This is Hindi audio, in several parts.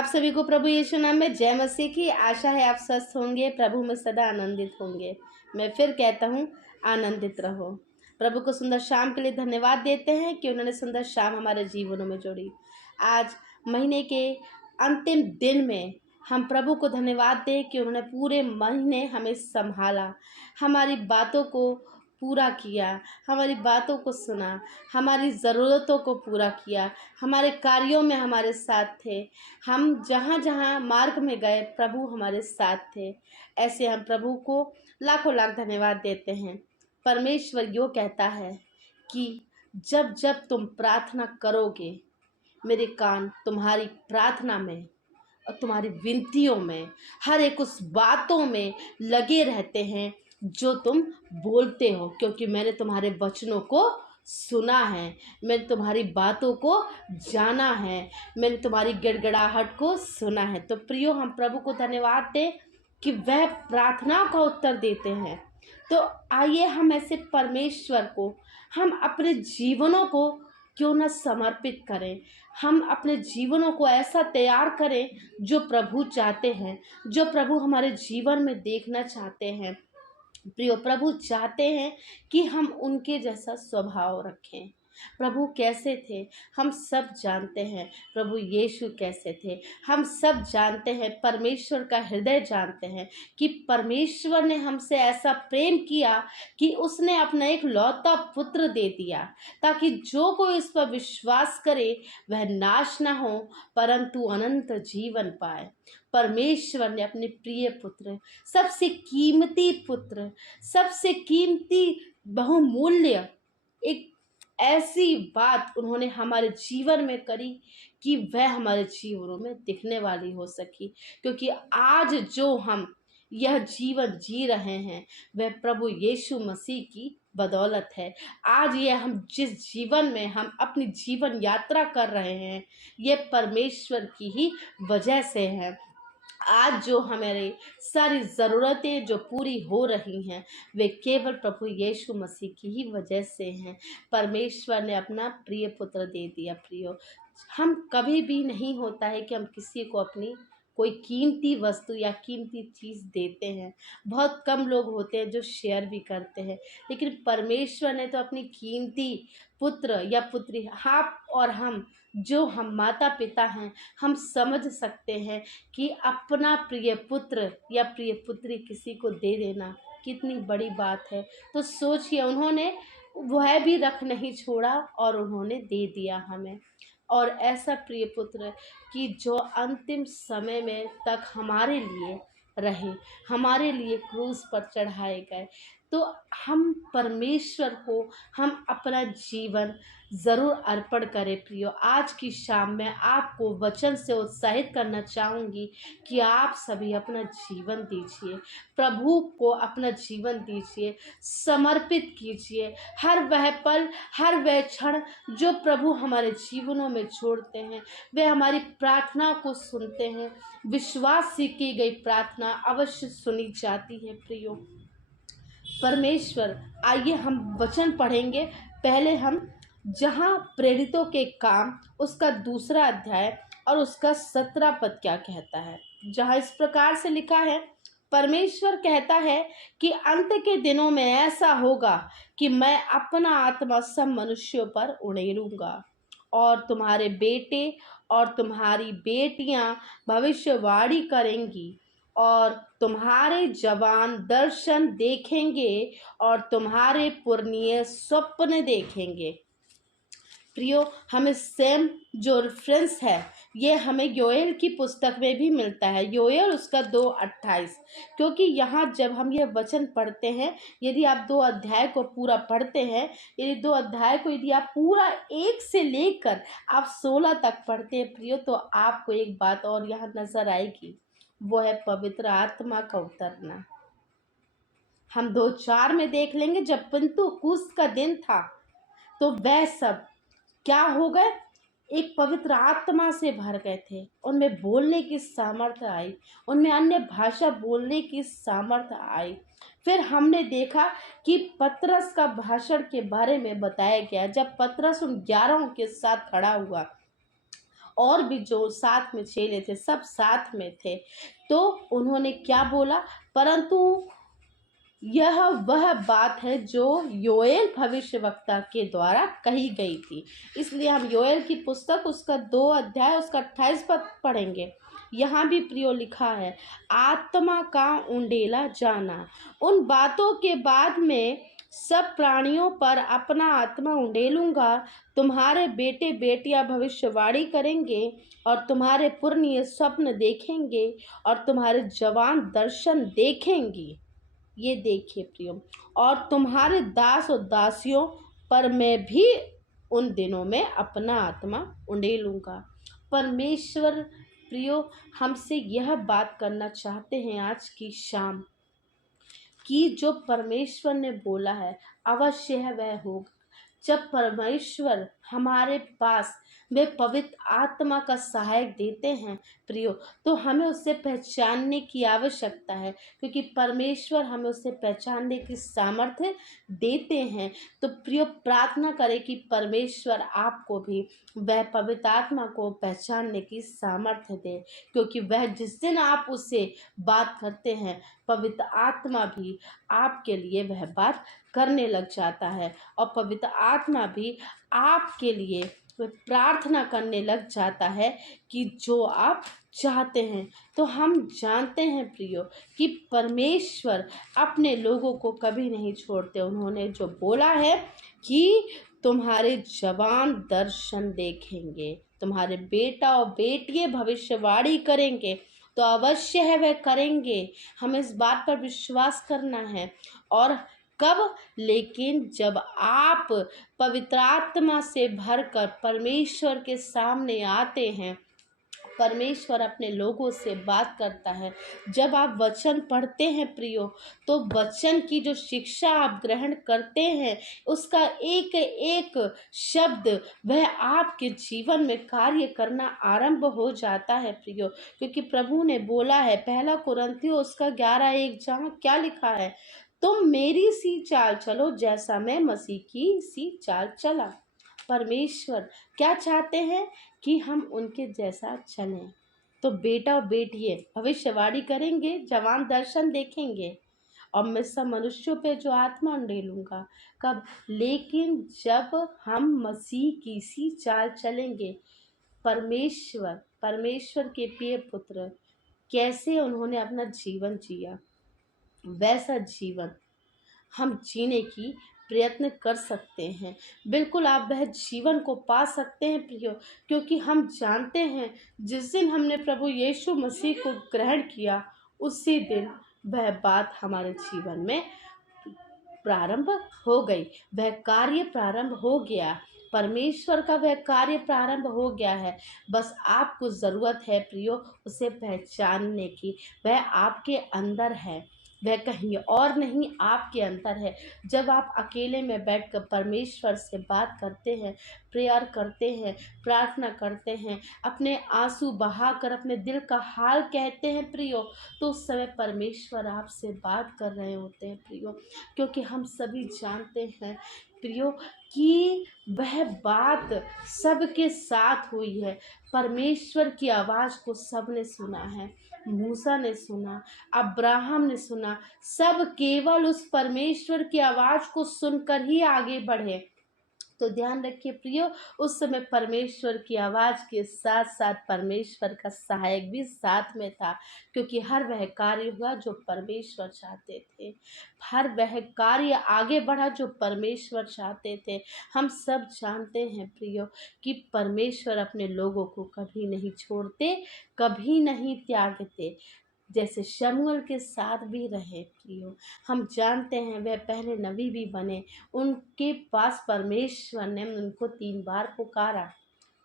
आप सभी को प्रभु यीशु नाम में जय मसीह की। आशा है आप स्वस्थ होंगे, प्रभु में सदा आनंदित होंगे। मैं फिर कहता हूँ, आनंदित रहो। प्रभु को सुंदर शाम के लिए धन्यवाद देते हैं कि उन्होंने सुंदर शाम हमारे जीवनों में जोड़ी। आज महीने के अंतिम दिन में हम प्रभु को धन्यवाद दें कि उन्होंने पूरे महीने हमें संभाला, हमारी बातों को पूरा किया, हमारी बातों को सुना, हमारी ज़रूरतों को पूरा किया, हमारे कार्यों में हमारे साथ थे। हम जहाँ जहाँ मार्ग में गए, प्रभु हमारे साथ थे। ऐसे हम प्रभु को लाखों लाख धन्यवाद देते हैं। परमेश्वर यो कहता है कि जब जब तुम प्रार्थना करोगे, मेरे कान तुम्हारी प्रार्थना में और तुम्हारी विनतियों में, हर एक उस बातों में लगे रहते हैं जो तुम बोलते हो, क्योंकि मैंने तुम्हारे वचनों को सुना है, मैंने तुम्हारी बातों को जाना है, मैंने तुम्हारी गिड़गिड़ाहट को सुना है। तो प्रियो, हम प्रभु को धन्यवाद दें कि वह प्रार्थना का उत्तर देते हैं। तो आइए हम ऐसे परमेश्वर को, हम अपने जीवनों को क्यों न समर्पित करें, हम अपने जीवनों को ऐसा तैयार करें जो प्रभु चाहते हैं, जो प्रभु हमारे जीवन में देखना चाहते हैं। प्रियो, प्रभु चाहते हैं कि हम उनके जैसा स्वभाव रखें। प्रभु कैसे थे हम सब जानते हैं, प्रभु यीशु कैसे थे हम सब जानते हैं। परमेश्वर का हृदय जानते हैं कि परमेश्वर ने हमसे ऐसा प्रेम किया कि उसने अपना एक लौता पुत्र दे दिया, ताकि जो कोई इस पर विश्वास करे वह नाश ना हो परंतु अनंत जीवन पाए। परमेश्वर ने अपने प्रिय पुत्र, सबसे कीमती पुत्र, सबसे कीमती बहुमूल्य एक ऐसी बात उन्होंने हमारे जीवन में करी कि वह हमारे जीवनों में दिखने वाली हो सकी। क्योंकि आज जो हम यह जीवन जी रहे हैं वह प्रभु यीशु मसीह की बदौलत है। आज ये हम जिस जीवन में हम अपनी जीवन यात्रा कर रहे हैं, ये परमेश्वर की ही वजह से है। आज जो हमारी सारी ज़रूरतें जो पूरी हो रही हैं, वे केवल प्रभु यीशु मसीह की ही वजह से हैं। परमेश्वर ने अपना प्रिय पुत्र दे दिया। प्रियो, हम कभी भी नहीं होता है कि हम किसी को अपनी कोई कीमती वस्तु या कीमती चीज़ देते हैं। बहुत कम लोग होते हैं जो शेयर भी करते हैं, लेकिन परमेश्वर ने तो अपनी कीमती पुत्र या पुत्री, आप और हम जो हम माता पिता हैं, हम समझ सकते हैं कि अपना प्रिय पुत्र या प्रिय पुत्री किसी को दे देना कितनी बड़ी बात है। तो सोचिए, उन्होंने वह भी रख नहीं छोड़ा और उन्होंने दे दिया हमें। और ऐसा प्रिय पुत्र कि जो अंतिम समय में तक हमारे लिए रहे, हमारे लिए क्रूस पर चढ़ाए गए। तो हम परमेश्वर को हम अपना जीवन ज़रूर अर्पण करें। प्रियो, आज की शाम में आपको वचन से उत्साहित करना चाहूँगी कि आप सभी अपना जीवन दीजिए, प्रभु को अपना जीवन दीजिए, समर्पित कीजिए। हर वह पल, हर वह क्षण जो प्रभु हमारे जीवनों में छोड़ते हैं, वे हमारी प्रार्थना को सुनते हैं। विश्वास से की गई प्रार्थना अवश्य सुनी जाती है। प्रियो, परमेश्वर, आइए हम वचन पढ़ेंगे। पहले हम जहाँ प्रेरितों के काम, उसका 2 अध्याय और उसका 17 पद क्या कहता है, जहाँ इस प्रकार से लिखा है। परमेश्वर कहता है कि अंत के दिनों में ऐसा होगा कि मैं अपना आत्मा सब मनुष्यों पर उड़ेलूंगा, और तुम्हारे बेटे और तुम्हारी बेटियां भविष्यवाणी करेंगी, और तुम्हारे जवान दर्शन देखेंगे, और तुम्हारे पुरनिये स्वप्न देखेंगे। प्रियो, हमें सेम जो रेफरेंस है ये हमें योएल की पुस्तक में भी मिलता है, योएल उसका 2:28। क्योंकि यहाँ जब हम ये वचन पढ़ते हैं, यदि आप 2 अध्याय को पूरा पढ़ते हैं, यदि 2 अध्याय को यदि आप पूरा 1 से लेकर आप 16 तक पढ़ते हैं प्रियो, तो आपको एक बात और यहाँ नजर आएगी, वो है पवित्र आत्मा का उतरना। हम 2:4 में देख लेंगे, जब पिंतुकुस्त का दिन था तो वह सब क्या हो गए, एक पवित्र आत्मा से भर गए थे। उनमें बोलने की सामर्थ्य आई, उनमें अन्य भाषा बोलने की सामर्थ्य आई। फिर हमने देखा कि पतरस का भाषण के बारे में बताया गया, जब पतरस उन 11 के साथ खड़ा हुआ और भी जो साथ में चेले थे सब साथ में थे। तो उन्होंने क्या बोला, परंतु यह वह बात है जो योएल भविष्यवक्ता के द्वारा कही गई थी। इसलिए हम योएल की पुस्तक उसका 2 अध्याय उसका 28 पद पढ़ेंगे। यहाँ भी प्रियो लिखा है, आत्मा का उंडेला जाना। उन बातों के बाद में सब प्राणियों पर अपना आत्मा उंडेलूंगा। तुम्हारे बेटे बेटियां भविष्यवाणी करेंगे और तुम्हारे पुरनिये स्वप्न देखेंगे और तुम्हारे जवान दर्शन देखेंगी। ये देखिए प्रियो, और तुम्हारे दास और दासियों पर मैं भी उन दिनों में अपना आत्मा उंडेलूंगा। परमेश्वर प्रियो हमसे यह बात करना चाहते हैं आज की शाम कि जो परमेश्वर ने बोला है अवश्य है वह होगा। जब परमेश्वर हमारे पास वे पवित्र आत्मा का सहायक देते हैं प्रियो, तो हमें उससे पहचानने की आवश्यकता है, क्योंकि परमेश्वर हमें उससे पहचानने की सामर्थ्य देते हैं। तो प्रियो प्रार्थना करें कि परमेश्वर आपको भी वह पवित्र आत्मा को पहचानने की सामर्थ्य दे, क्योंकि वह जिस दिन आप उससे बात करते हैं पवित्र आत्मा भी आपके लिए वह बात करने लग जाता है, और पवित्र आत्मा भी आपके लिए प्रार्थना करने लग जाता है कि जो आप चाहते हैं। तो हम जानते हैं प्रियो कि परमेश्वर अपने लोगों को कभी नहीं छोड़ते। उन्होंने जो बोला है कि तुम्हारे जवान दर्शन देखेंगे, तुम्हारे बेटा और बेटियां भविष्यवाणी करेंगे, तो अवश्य है वह करेंगे। हमें इस बात पर विश्वास करना है। और कब? लेकिन जब आप पवित्र आत्मा से भरकर परमेश्वर के सामने आते हैं, परमेश्वर अपने लोगों से बात करता है। जब आप वचन पढ़ते हैं प्रियो, तो वचन की जो शिक्षा आप ग्रहण करते हैं उसका एक एक शब्द वह आपके जीवन में कार्य करना आरंभ हो जाता है प्रियो, क्योंकि प्रभु ने बोला है 1 कुरिन्थियों उसका 11:1, जहाँ क्या लिखा है, तुम मेरी सी चाल चलो जैसा मैं मसीह की सी चाल चला। परमेश्वर क्या चाहते हैं कि हम उनके जैसा चलें। तो बेटा और बेटियां भविष्यवाणी करेंगे, जवान दर्शन देखेंगे, और मैं सब मनुष्यों पे जो आत्मा उंडेलूंगा। कब? लेकिन जब हम मसीह की सी चाल चलेंगे। परमेश्वर के प्रिय पुत्र कैसे उन्होंने अपना जीवन जिया, वैसा जीवन हम जीने की प्रयत्न कर सकते हैं। बिल्कुल आप वह जीवन को पा सकते हैं प्रियो, क्योंकि हम जानते हैं जिस दिन हमने प्रभु यीशु मसीह को ग्रहण किया उसी दिन वह बात हमारे जीवन में प्रारंभ हो गई, वह कार्य प्रारंभ हो गया। परमेश्वर का वह कार्य प्रारंभ हो गया है। बस आपको ज़रूरत है प्रियो उसे पहचानने की। वह आपके अंदर है, वह कहीं और नहीं, आपके अंदर है। जब आप अकेले में बैठकर परमेश्वर से बात करते हैं, प्रेयर करते हैं, प्रार्थना करते हैं, अपने आंसू बहाकर अपने दिल का हाल कहते हैं प्रियो, तो उस समय परमेश्वर आपसे बात कर रहे होते हैं प्रियो। क्योंकि हम सभी जानते हैं प्रियो कि वह बात सबके साथ हुई है। परमेश्वर की आवाज़ को सबने सुना है। मूसा ने सुना, अब्राहम ने सुना, सब केवल उस परमेश्वर की आवाज़ को सुनकर ही आगे बढ़े। तो ध्यान रखिए प्रियो, उस समय परमेश्वर की आवाज़ के साथ साथ परमेश्वर का सहायक भी साथ में था, क्योंकि हर वह कार्य हुआ जो परमेश्वर चाहते थे, हर वह कार्य आगे बढ़ा जो परमेश्वर चाहते थे। हम सब जानते हैं प्रियो कि परमेश्वर अपने लोगों को कभी नहीं छोड़ते, कभी नहीं त्यागते। जैसे शमूएल के साथ भी रहे प्रियो, हम जानते हैं वह पहले नबी भी बने, उनके पास परमेश्वर ने उनको 3 बार पुकारा।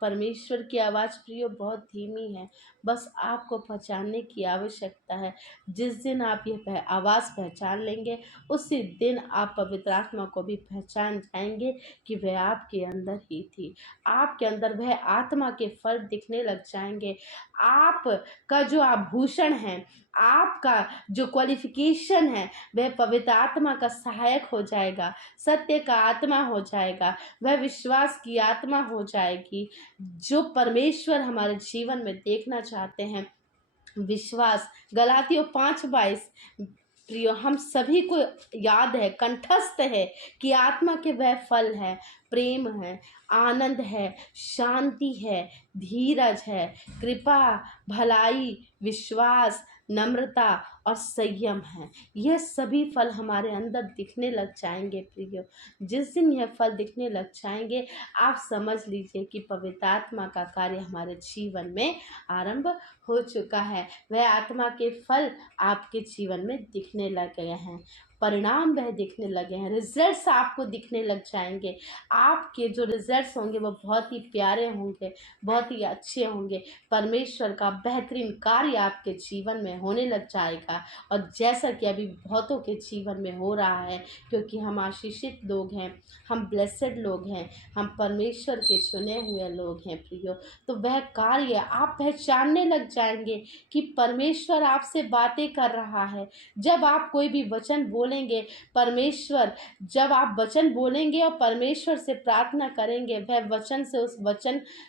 परमेश्वर की आवाज़ प्रियो बहुत धीमी है, बस आपको पहचानने की आवश्यकता है। जिस दिन आप ये आवाज़ पहचान लेंगे उसी दिन आप पवित्र आत्मा को भी पहचान जाएंगे कि वह आपके अंदर ही थी। आपके अंदर वह आत्मा के फल दिखने लग जाएंगे। आपका जो आभूषण है, आपका जो क्वालिफिकेशन है, वह पवित्र आत्मा का सहायक हो जाएगा, सत्य का आत्मा हो जाएगा, वह विश्वास की आत्मा हो जाएगी। जो परमेश्वर हमारे जीवन में देखना चाहते हैं। विश्वास, गलातियों 5:22। प्रियो, हम सभी को याद है, कंठस्थ है कि आत्मा के वह फल है, प्रेम है, आनंद है, शांति है, धीरज है, कृपा, भलाई, विश्वास, नम्रता और संयम है। यह सभी फल हमारे अंदर दिखने लग जाएंगे। प्रियो, जिस दिन यह फल दिखने लग जाएंगे, आप समझ लीजिए कि पवित्र आत्मा का कार्य हमारे जीवन में आरंभ हो चुका है। वह आत्मा के फल आपके जीवन में दिखने लग गए हैं, परिणाम वह दिखने लगे हैं, रिजल्ट्स आपको दिखने लग जाएंगे। आपके जो रिजल्ट्स होंगे वो बहुत ही प्यारे होंगे, बहुत ही अच्छे होंगे। परमेश्वर का बेहतरीन कार्य आपके जीवन में होने लग जाएगा। और जैसा कि अभी बहुतों के जीवन में हो रहा है, क्योंकि हम आशीषित लोग हैं, हम ब्लेसेड लोग हैं, हम परमेश्वर के चुने हुए लोग हैं। प्रियो, तो वह कार्य आप पहचानने लग जाएंगे कि परमेश्वर आपसे बातें कर रहा है। जब आप कोई भी वचन बोलेंगे, परमेश्वर, जब आप वचन बोलेंगे और परमेश्वर से प्रार्थना करेंगे, वह वचन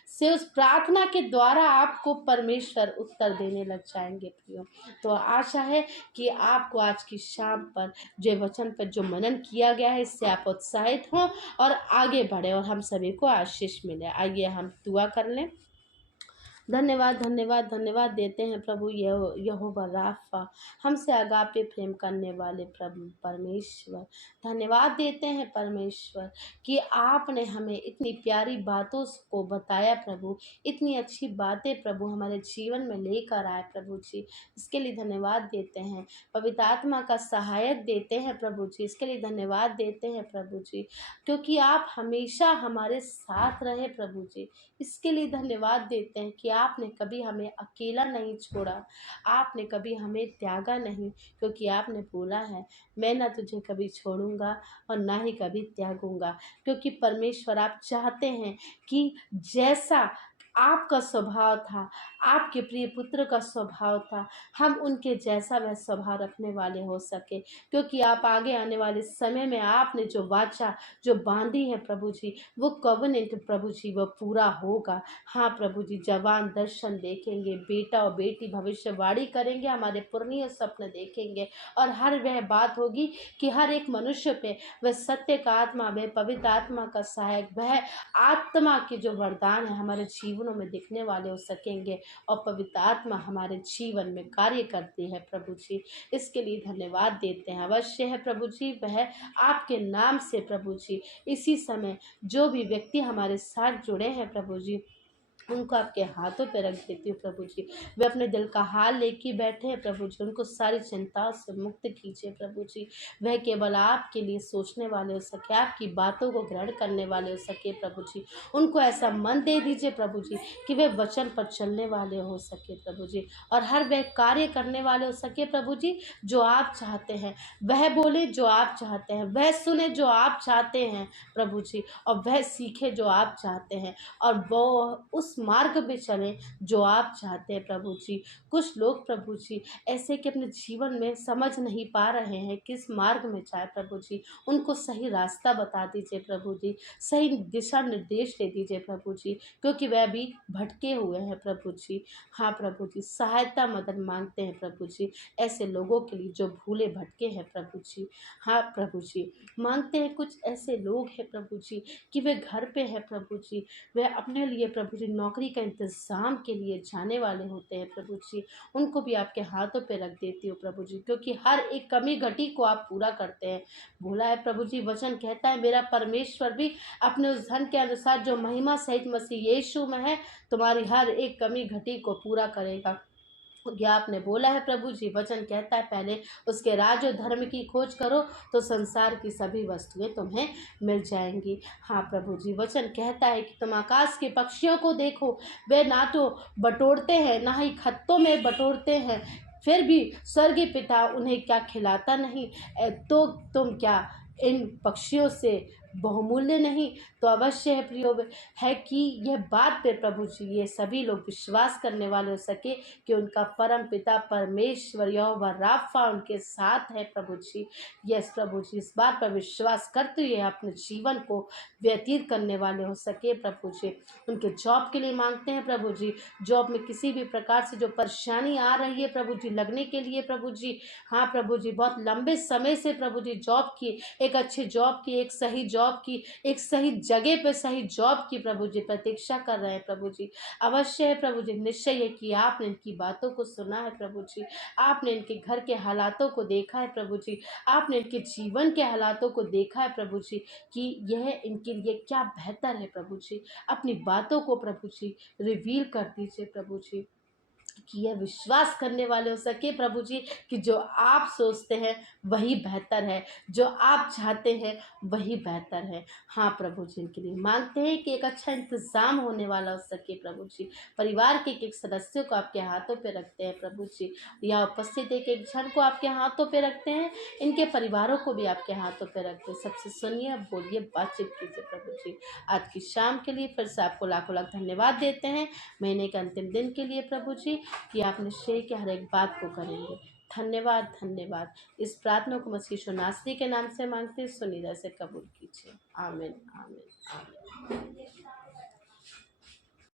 से उस प्रार्थना के द्वारा आपको परमेश्वर उत्तर देने लग जाएंगे। प्रियो, तो आशा है कि आपको आज की शाम पर जो वचन पर जो मनन किया गया है, इससे आप उत्साहित हों और आगे बढ़े और हम सभी को आशीष मिले। आइए हम दुआ कर लें। धन्यवाद धन्यवाद धन्यवाद देते हैं प्रभु यहोवा राफा, हमसे अगापे प्रेम करने वाले प्रभु परमेश्वर। धन्यवाद देते हैं परमेश्वर कि आपने हमें इतनी प्यारी बातों को बताया प्रभु, इतनी अच्छी बातें प्रभु हमारे जीवन में लेकर आए प्रभु जी। इसके लिए धन्यवाद देते हैं। पवित्र आत्मा का सहायक देते हैं प्रभु जी, इसके लिए धन्यवाद देते हैं प्रभु जी, क्योंकि आप हमेशा हमारे साथ रहे प्रभु जी। इसके लिए धन्यवाद देते हैं कि आपने कभी हमें अकेला नहीं छोड़ा, आपने कभी हमें त्यागा नहीं, क्योंकि आपने बोला है, मैं ना तुझे कभी छोड़ूंगा और ना ही कभी त्यागूंगा। क्योंकि परमेश्वर आप चाहते हैं कि जैसा आपका स्वभाव था, आपके प्रिय पुत्र का स्वभाव था, हम उनके जैसा वह स्वभाव रखने वाले हो सके। क्योंकि आप आगे आने वाले समय में आपने जो वाचा जो बांधी है प्रभु जी, वो कवनेंट प्रभु जी वो पूरा होगा। हाँ प्रभु जी, जवान दर्शन देखेंगे, बेटा और बेटी भविष्यवाणी करेंगे, हमारे पुराने स्वप्न देखेंगे, और हर वह बात होगी कि हर एक मनुष्य पे वह सत्य का आत्मा, वह पवित्र आत्मा का सहायक, वह आत्मा के जो वरदान है हमारे जीवनों में दिखने वाले हो सकेंगे, और पवित्र आत्मा हमारे जीवन में कार्य करती है प्रभु जी। इसके लिए धन्यवाद देते हैं। अवश्य है प्रभु जी, वह आपके नाम से प्रभु जी इसी समय जो भी व्यक्ति हमारे साथ जुड़े हैं प्रभु जी, उनको आपके हाथों पे रख देती हूँ प्रभु जी। वे अपने दिल का हाल लेके बैठे हैं प्रभु जी, उनको सारी चिंताओं से मुक्त कीजिए प्रभु जी। वह केवल आपके लिए सोचने वाले हो सके, आपकी बातों को ग्रहण करने वाले हो सके प्रभु जी। उनको ऐसा मन दे दीजिए प्रभु जी कि वे वचन पर चलने वाले हो सके प्रभु जी, और हर वह कार्य करने वाले हो सके प्रभु जी जो आप चाहते हैं। वह बोले जो आप चाहते हैं, वह सुने जो आप चाहते हैं प्रभु जी, और वह सीखे जो आप चाहते हैं, और वो उस मार्ग पे चलें जो आप चाहते हैं प्रभु जी। कुछ लोग प्रभु जी ऐसे कि अपने जीवन में समझ नहीं पा रहे हैं किस मार्ग में जाए प्रभु जी, उनको सही रास्ता बता दीजिए प्रभु जी, सही दिशा निर्देश दे दीजिए प्रभु जी, क्योंकि वह भी भटके हुए हैं प्रभु जी। हाँ प्रभु जी, सहायता मदद मांगते हैं प्रभु जी ऐसे लोगों के लिए जो भूले भटके हैं प्रभु जी। हाँ प्रभु जी, मांगते हैं कुछ ऐसे लोग हैं प्रभु जी कि वे घर पे है प्रभु जी, वे अपने लिए प्रभु जी नौकरी का इंतज़ाम के लिए जाने वाले होते हैं प्रभु जी, उनको भी आपके हाथों पे रख देती हूँ प्रभु जी, क्योंकि हर एक कमी घटी को आप पूरा करते हैं। बोला है प्रभु जी, वचन कहता है, मेरा परमेश्वर भी अपने उस धन के अनुसार जो महिमा सहित मसीह यीशु में है, तुम्हारी हर एक कमी घटी को पूरा करेगा। क्या आपने बोला है प्रभु जी, वचन कहता है, पहले उसके राज और धर्म की खोज करो तो संसार की सभी वस्तुएं तुम्हें मिल जाएंगी। हाँ प्रभु जी, वचन कहता है कि तुम आकाश के पक्षियों को देखो, वे ना तो बटोरते हैं ना ही खत्तों में बटोरते हैं, फिर भी स्वर्गीय पिता उन्हें क्या खिलाता नहीं, तो तुम क्या इन पक्षियों से बहुमूल्य नहीं, तो अवश्य है प्रियो है कि यह बात पे प्रभु जी ये सभी लोग विश्वास करने वाले हो सके कि उनका परम पिता परमेश्वर यहोवा राफा उनके साथ है प्रभु जी। यस प्रभु जी, इस बात पर विश्वास करते हुए अपने जीवन को व्यतीत करने वाले हो सके प्रभु जी। उनके जॉब के लिए मांगते हैं प्रभु जी, जॉब में किसी भी प्रकार से जो परेशानी आ रही है प्रभु जी लगने के लिए प्रभु जी, हाँ प्रभु जी, बहुत लंबे समय से प्रभु जी जॉब की, एक अच्छी जॉब की, एक सही जॉब की, एक सही जगह पे सही जॉब की प्रभु जी प्रतीक्षा कर रहे हैं प्रभु जी। अवश्य है प्रभु जी, निश्चय है कि आपने इनकी बातों को सुना है प्रभु जी, आपने इनके घर के हालातों को देखा है प्रभु जी, आपने इनके जीवन के हालातों को देखा है प्रभु जी कि यह इनके लिए क्या बेहतर है प्रभु जी। अपनी बातों को प्रभु जी रिवील कर दीजिए प्रभु जी, कि यह विश्वास करने वाले हो सके प्रभु जी कि जो आप सोचते हैं वही बेहतर है, जो आप चाहते हैं वही बेहतर है। हाँ प्रभु जी, इनके लिए मांगते हैं कि एक अच्छा इंतज़ाम होने वाला हो सके प्रभु जी। परिवार के एक सदस्यों को आपके हाथों पे रखते हैं प्रभु जी, या उपस्थित एक एक जन को आपके हाथों पे रखते हैं, इनके परिवारों को भी आपके हाथों पे रखते हैं। सबसे सुनिए, अब बोलिए, बातचीत कीजिए प्रभु जी। आज की शाम के लिए फिर से आपको लाखों लाख धन्यवाद देते हैं, महीने के अंतिम दिन के लिए प्रभु जी, कि आप निश्चय के हर एक बात को करेंगे। धन्यवाद, धन्यवाद। इस प्रार्थना को मसीह यीशु नासरी के नाम से मांगते हैं, सुनिए से कबूल कीजिए। आमीन, आमीन, आमीन।